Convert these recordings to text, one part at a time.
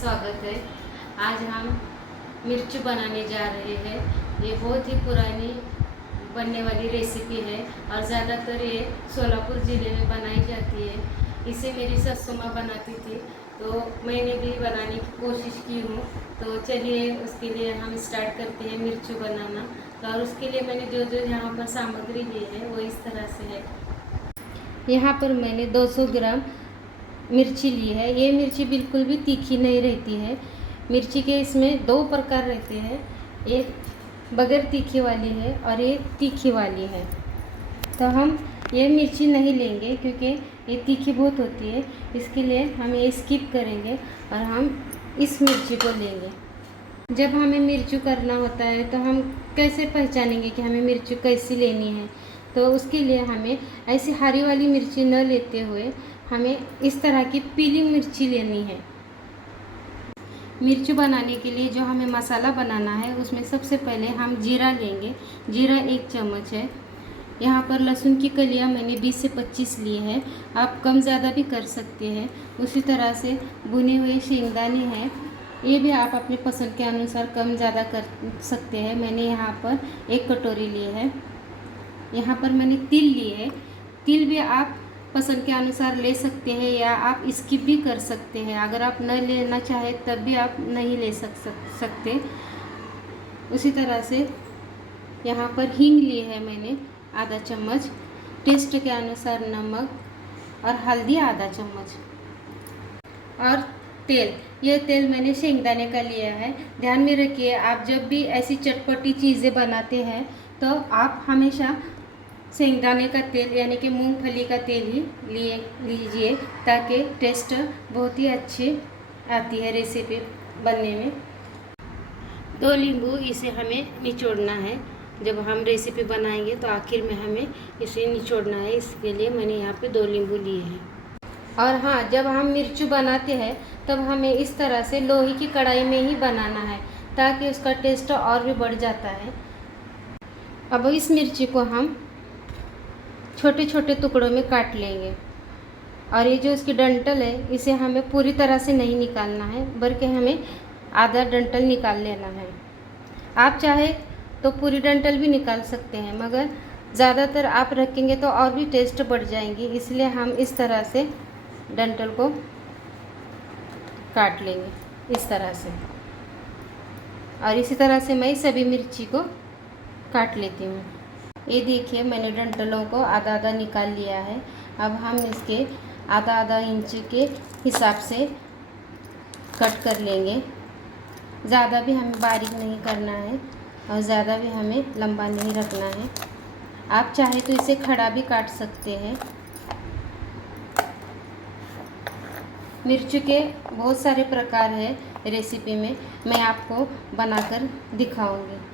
स्वागत है। आज हम मिर्च बनाने जा रहे हैं। ये बहुत ही पुरानी बनने वाली रेसिपी है और ज़्यादातर ये सोलापुर ज़िले में बनाई जाती है। इसे मेरी सासू माँ बनाती थी, तो मैंने भी बनाने की कोशिश की हूँ। तो चलिए उसके लिए हम स्टार्ट करते हैं मिर्च बनाना। तो और उसके लिए मैंने जो जो यहाँ पर सामग्री ली है वो इस तरह से है। यहाँ पर मैंने 200 ग्राम मिर्ची ली है। ये मिर्ची बिल्कुल भी तीखी नहीं रहती है। मिर्ची के इसमें दो प्रकार रहते हैं, एक बगैर तीखी वाली है और एक तीखी वाली है। तो हम ये मिर्ची नहीं लेंगे क्योंकि ये तीखी बहुत होती है, इसके लिए हम ये स्किप करेंगे और हम इस मिर्ची को लेंगे। जब हमें मिर्ची करना होता है तो हम कैसे पहचानेंगे कि हमें मिर्ची कैसी लेनी है? तो उसके लिए हमें ऐसी हरी वाली मिर्ची न लेते हुए हमें इस तरह की पीली मिर्ची लेनी है। मिर्च बनाने के लिए जो हमें मसाला बनाना है उसमें सबसे पहले हम जीरा लेंगे। जीरा 1 चम्मच है। यहाँ पर लहसुन की कलियाँ मैंने 20 से 25 ली है, आप कम ज़्यादा भी कर सकते हैं। उसी तरह से भुने हुए शेंगदाने हैं, ये भी आप अपने पसंद के अनुसार कम ज़्यादा कर सकते हैं। मैंने यहाँ पर 1 कटोरी ली है। यहाँ पर मैंने तिल ली है। तिल भी आप पसंद के अनुसार ले सकते हैं या आप स्किप भी कर सकते हैं। अगर आप न लेना चाहें तब भी आप नहीं ले सकते। उसी तरह से यहाँ पर हींग ली है मैंने आधा चम्मच, टेस्ट के अनुसार नमक और हल्दी आधा चम्मच और तेल। यह तेल मैंने शेंगदाने का लिया है। ध्यान में रखिए, आप जब भी ऐसी चटपटी चीज़ें बनाते हैं तो आप हमेशा शेंगदाने का तेल यानी कि मूंगफली का तेल ही लीजिए, ताकि टेस्ट बहुत ही अच्छी आती है रेसिपी बनने में। 2 नींबू इसे हमें निचोड़ना है। जब हम रेसिपी बनाएंगे तो आखिर में हमें इसे निचोड़ना है, इसके लिए मैंने यहाँ पे 2 नींबू लिए हैं। और हाँ, जब हम मिर्च बनाते हैं तब हमें इस तरह से लोहे की कढ़ाई में ही बनाना है, ताकि उसका टेस्ट और भी बढ़ जाता है। अब इस मिर्ची को हम छोटे छोटे टुकड़ों में काट लेंगे और ये जो इसकी डंठल है इसे हमें पूरी तरह से नहीं निकालना है, बल्कि हमें आधा डंठल निकाल लेना है। आप चाहे तो पूरी डंठल भी निकाल सकते हैं, मगर ज़्यादातर आप रखेंगे तो और भी टेस्ट बढ़ जाएंगी, इसलिए हम इस तरह से डंठल को काट लेंगे इस तरह से। और इसी तरह से मैं सभी मिर्ची को काट लेती हूँ। ये देखिए, मैंने डंठलों को आधा आधा निकाल लिया है। अब हम इसके आधा आधा इंच के हिसाब से कट कर लेंगे। ज़्यादा भी हमें बारीक नहीं करना है और ज़्यादा भी हमें लंबा नहीं रखना है। आप चाहे तो इसे खड़ा भी काट सकते हैं। मिर्च के बहुत सारे प्रकार हैं रेसिपी में, मैं आपको बनाकर दिखाऊंगी।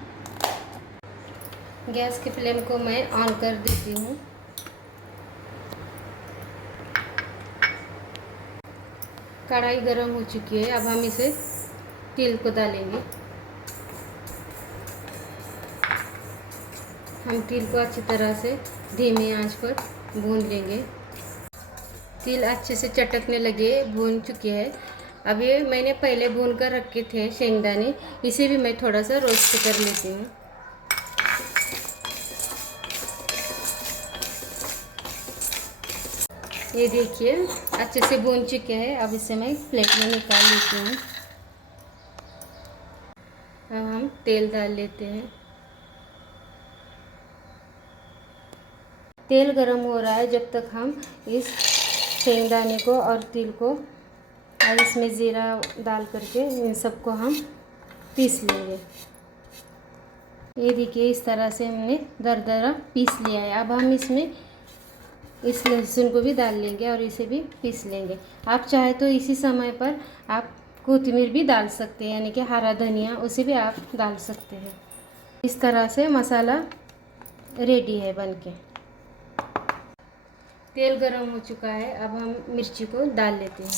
गैस के फ्लेम को मैं ऑन कर देती हूँ। कढ़ाई गरम हो चुकी है। अब हम इसे तेल को डालेंगे। हम तिल को अच्छी तरह से धीमी आंच पर भून लेंगे। तिल अच्छे से चटकने लगे, भून चुके हैं। अब ये मैंने पहले भून कर रखे थे शेंगदाने, इसे भी मैं थोड़ा सा रोस्ट कर लेती हूँ। ये देखिए अच्छे से भून चुके हैं। अब इसे मैं प्लेट में निकाल लेती हूँ। अब हम तेल डाल लेते हैं। तेल गरम हो रहा है, जब तक हम इस शेंगदाने को और तिल को और इसमें ज़ीरा डाल करके इन सबको हम पीस लेंगे। ये देखिए, इस तरह से हमने दरदरा पीस लिया है। अब हम इसमें इस लहसुन को भी डाल लेंगे और इसे भी पीस लेंगे। आप चाहे तो इसी समय पर आप कोथिमीर भी डाल सकते हैं, यानी कि हरा धनिया, उसे भी आप डाल सकते हैं। इस तरह से मसाला रेडी है बनके। तेल गरम हो चुका है। अब हम मिर्ची को डाल लेते हैं।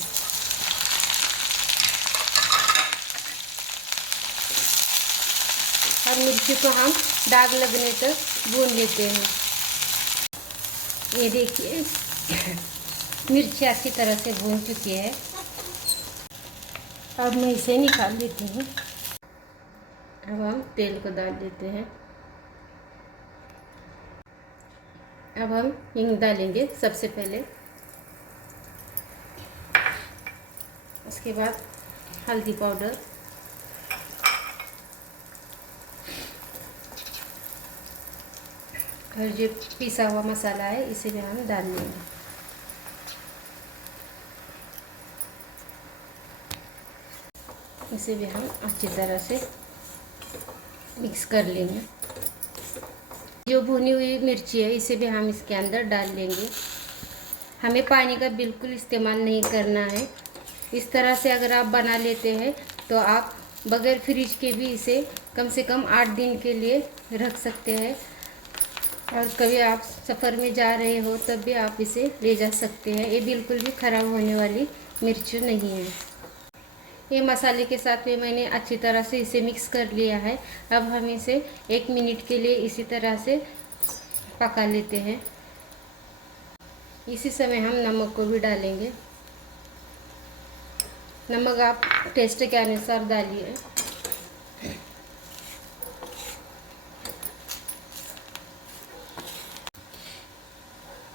और मिर्ची को हम दाग लगने तक भून लेते हैं। ये देखिए मिर्ची अच्छी तरह से भून चुकी है। अब मैं इसे निकाल लेती हूँ। अब हम तेल को डाल देते हैं। अब हम हींग डालेंगे सबसे पहले, उसके बाद हल्दी पाउडर, और जो पिसा हुआ मसाला है इसे भी हम डाल लेंगे। इसे भी हम अच्छी तरह से मिक्स कर लेंगे। जो भुनी हुई मिर्ची है इसे भी हम इसके अंदर डाल लेंगे। हमें पानी का बिल्कुल इस्तेमाल नहीं करना है। इस तरह से अगर आप बना लेते हैं तो आप बगैर फ्रिज के भी इसे कम से कम 8 दिन के लिए रख सकते हैं, और कभी आप सफ़र में जा रहे हो तब भी आप इसे ले जा सकते हैं। ये बिल्कुल भी ख़राब होने वाली मिर्च नहीं है। ये मसाले के साथ में मैंने अच्छी तरह से इसे मिक्स कर लिया है। अब हम इसे 1 मिनट के लिए इसी तरह से पका लेते हैं। इसी समय हम नमक को भी डालेंगे। नमक आप टेस्ट के अनुसार डालिए।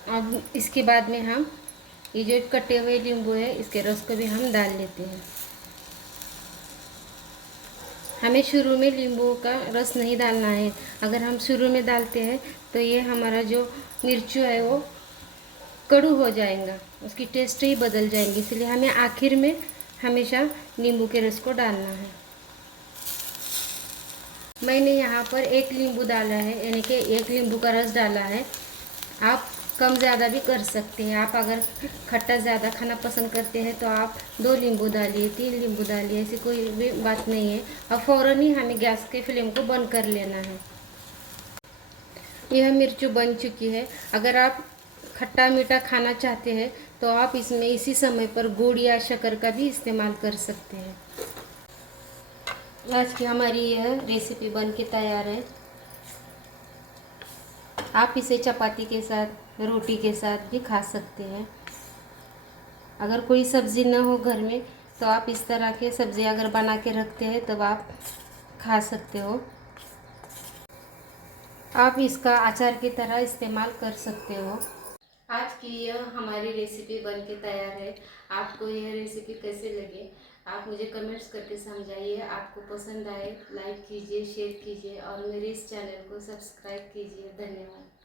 अब इसके बाद में हम ये जो कटे हुए नींबू है इसके रस को भी हम डाल लेते हैं। हमें शुरू में नींबू का रस नहीं डालना है। अगर हम शुरू में डालते हैं तो ये हमारा जो मिर्च है वो कड़ू हो जाएगा, उसकी टेस्ट ही बदल जाएंगी। इसलिए हमें आखिर में हमेशा नींबू के रस को डालना है। मैंने यहाँ पर 1 नींबू डाला है, यानी कि 1 नींबू का रस डाला है। आप कम ज़्यादा भी कर सकते हैं। आप अगर खट्टा ज़्यादा खाना पसंद करते हैं तो आप 2 नींबू डालिए, 3 नींबू डालिए, ऐसी कोई भी बात नहीं है। अब फ़ौरन ही हमें गैस के फ्लेम को बंद कर लेना है। यह मिर्च बन चुकी है। अगर आप खट्टा मीठा खाना चाहते हैं तो आप इसमें इसी समय पर गुड़ या शक्कर का भी इस्तेमाल कर सकते हैं। आज की हमारी यह रेसिपी बन के तैयार है। आप इसे चपाती के साथ, रोटी के साथ भी खा सकते हैं। अगर कोई सब्ज़ी न हो घर में तो आप इस तरह के सब्ज़ी अगर बना के रखते हैं तब आप खा सकते हो। आप इसका अचार की तरह इस्तेमाल कर सकते हो। आज की यह हमारी रेसिपी बन के तैयार है। आपको यह रेसिपी कैसे लगे आप मुझे कमेंट्स करके समझाइए। आपको पसंद आए लाइक कीजिए, शेयर कीजिए और मेरे इस चैनल को सब्सक्राइब कीजिए। धन्यवाद।